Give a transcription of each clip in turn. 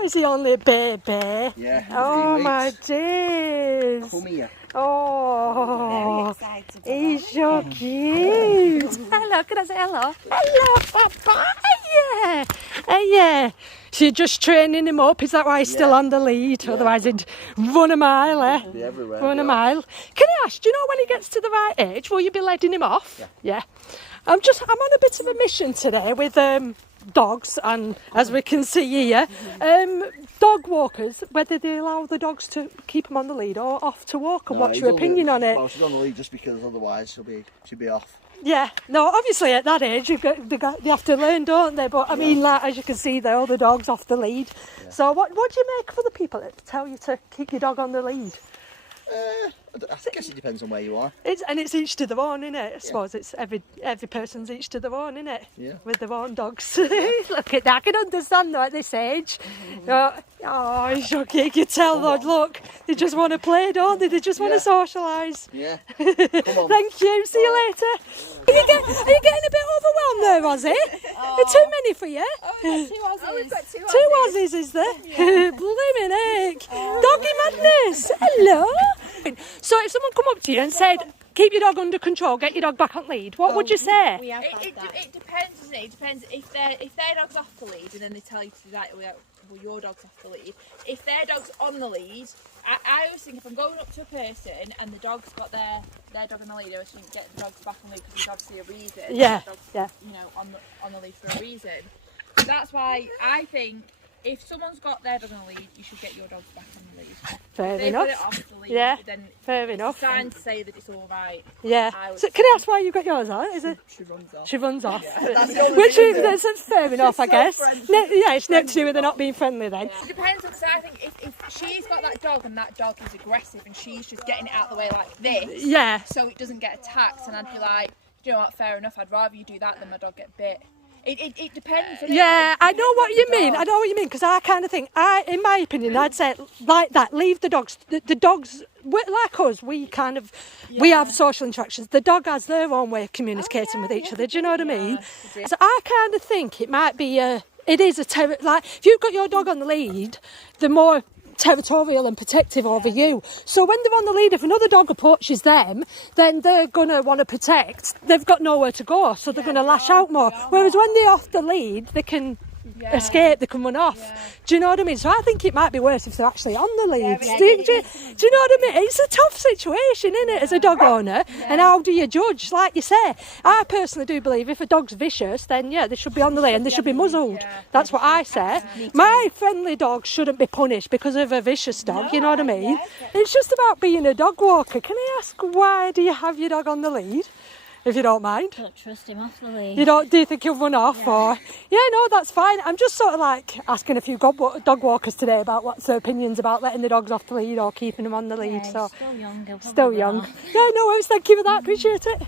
Oh, is he only a baby? Yeah. Oh my days. Come here. Oh, he's so cute. Hello, can I say hello? Hello, Papa. Yeah. Yeah. So you're just training him up, is that why he's still on the lead? Yeah. Otherwise he'd run a mile, eh? Be everywhere. Run a mile. Can I ask, do you know when he gets to the right age, will you be letting him off? Yeah. I'm on a bit of a mission today with dogs, and as we can see here, dog walkers, whether they allow the dogs to keep them on the lead or off to walk, and what's your opinion on it? Well, she's on the lead just because otherwise she'll be off. Yeah, no, obviously at that age they have to learn, don't they? But I mean, like, as you can see there, all the dogs off the lead. Yeah. So what do you make for the people that tell you to keep your dog on the lead? I guess it depends on where you are. It's each to their own, isn't it? I suppose it's every person's each to their own, isn't it? Yeah. With their own dogs. Look at that, I can understand that at this age. Oh, it's okay, you can tell though, look, they just want to play, don't they? They just want to socialise. Yeah. Come on. Thank you, see you later. Are you getting a bit overwhelmed there, Ozzy? Are there too many for you? Oh, we've got 2 Aussies. Oh, we've got 2 Aussies. 2 Aussies, is there? Yeah. Blooming heck. Doggy madness. Hello. So if someone come up to you and said, keep your dog under control, get your dog back on lead, what would you say? It depends, doesn't it? It depends if their dog's off the lead and then they tell you to do that, well, your dog's off the lead. If their dog's on the lead, I always think if I'm going up to a person and the dog's got their dog on the lead, I always think get the dogs back on the lead because there's obviously a reason. Yeah, You know, on the lead for a reason. So that's why I think if someone's got their dog on the lead, you should get your dogs back on the lead. Fair if they enough. put it off the lead, Yeah, then fair it's enough. a sign to say that it's all right. Yeah. So can I ask why you got yours on? Is it? She runs off. She runs off. Yeah, that's the only Which reason. that's fair enough, I guess. Yeah, it's not to do with her not being friendly then. Yeah. It depends, because I think if she's got that dog and that dog is aggressive and she's just getting it out of the way like this, Yeah. so it doesn't get attacked, and I'd be like, you know what, fair enough, I'd rather you do that than my dog get bit. It depends. Yeah, I know what you mean. I know what you mean, because I kind of think, in my opinion, I'd say like that. Leave the dogs. The dogs, like us, we have social interactions. The dog has their own way of communicating with each other. Do you know what I mean? So I kind of think it might be like if you've got your dog on the lead, the more territorial and protective over you. So when they're on the lead, if another dog approaches them, then they're going to want to protect. They've got nowhere to go, so they're going to lash out more. Whereas when they're off the lead, they can escape, they can run off. Do you know what I mean? So I think it might be worse if they're actually on the lead. Do you know what I mean? It's a tough situation, isn't it, as a dog owner? And how do you judge? Like you say, I personally do believe if a dog's vicious, then they should be on the lead and they should be muzzled. That's what I say. My friendly dog shouldn't be punished because of a vicious dog, you know what I mean? It's just about being a dog walker. Can I ask, why do you have your dog on the lead? If you don't mind. I don't trust him off the lead. Do you think he'll run off or? Yeah, no, that's fine. I'm just sort of like asking a few dog walkers today about what's their opinions about letting the dogs off the lead or keeping them on the lead. Yeah, so still young. Still young. Yeah, no worries. Thank you for that. Appreciate it.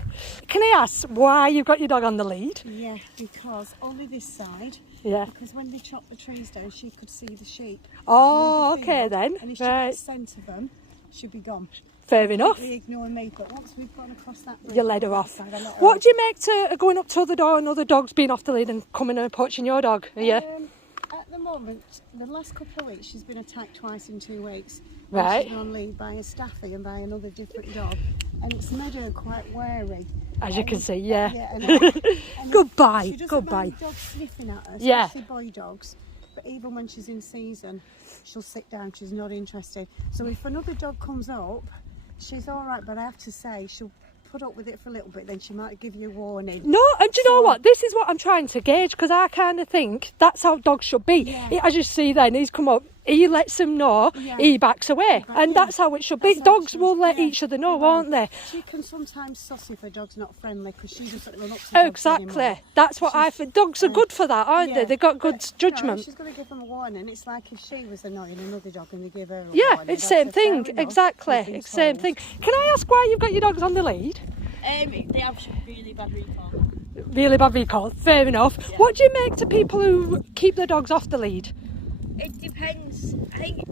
Can I ask why you've got your dog on the lead? Yeah, because only this side. Yeah. Because when they chopped the trees down, she could see the sheep. Oh, okay then. And if she got scent of them, she'd be gone. Fair enough. They ignore me, but once we've gone across that bridge, you let her off. What do you make to going up to the door and other dogs being off the lead and coming and approaching your dog? At the moment, the last couple of weeks, she's been attacked twice in 2 weeks. Right. She's been on lead by a staffy and by another different dog, and it's made her quite wary. As you can see, and goodbye. She doesn't mind dogs sniffing at her, especially boy dogs. But even when she's in season, she'll sit down. She's not interested. So if another dog comes up, she's all right, but I have to say she'll put up with it for a little bit, then she might give you a warning. No, and do you know what? This is what I'm trying to gauge, because I kind of think that's how dogs should be. Yeah. As you see then, he's come up, he lets them know, he backs away. And that's how it should be. Dogs will let each other know, won't they? She can sometimes suss if a dog's not friendly, because she doesn't run up to dogs Exactly. anymore. That's what I think. Dogs are good for that, aren't they? They've got good judgment. She's going to give them a warning. It's like if she was annoying another dog and they give her a warning. Yeah, it's the same thing. Exactly. It's the same thing. Can I ask why you've got your dogs on the lead? They have really bad recall. Really bad recall. Fair enough. Yeah. What do you make to people who keep their dogs off the lead? It depends. I think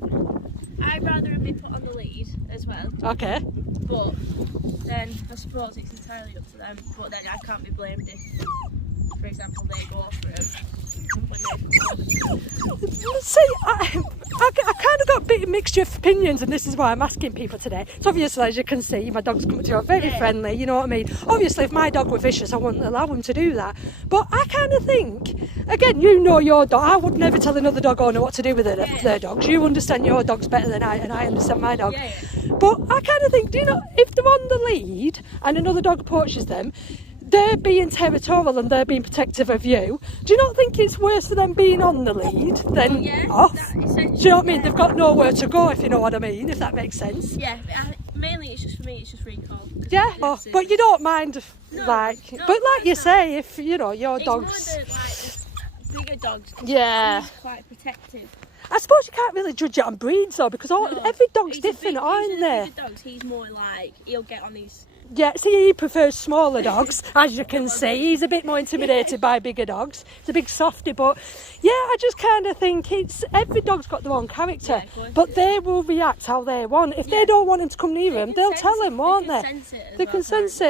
I'd rather them be put on the lead as well. Okay. But then I suppose it's entirely up to them. But then I can't be blamed if for example, they go for them when they come on. See, I kind of got a bit of mixture of opinions, and this is why I'm asking people today. So obviously, as you can see, my dog's coming to you very friendly, you know what I mean? Obviously, if my dog were vicious, I wouldn't allow him to do that. But I kind of think, again, you know your dog. I would never tell another dog owner what to do with their dogs. You understand your dogs better than I, and I understand my dog. But I kind of think, do you know, if they're on the lead and another dog approaches them, they're being territorial and they're being protective of you. Do you not think it's worse for them being on the lead than off? Do you know what I mean? They've got nowhere to go, if you know what I mean, if that makes sense. Yeah, but mainly it's just for me, it's just recall. Yeah, but you don't mind, No, but of like you course say, if, you know, your It's dog's... more the bigger dogs. 'cause Yeah. he's quite protective. I suppose you can't really judge it on breeds, though, because every dog's different, aren't usually they? the bigger dogs, he's more like, he'll get on his... Yeah, see, he prefers smaller dogs, as you can see. He's a bit more intimidated by bigger dogs. He's a big softy, but yeah, I just kind of think it's every dog's got their own character, of course. but they will react how they want. If they don't want him to come near him, they'll tell him, won't they? They can sense it as They well, can can't sense it.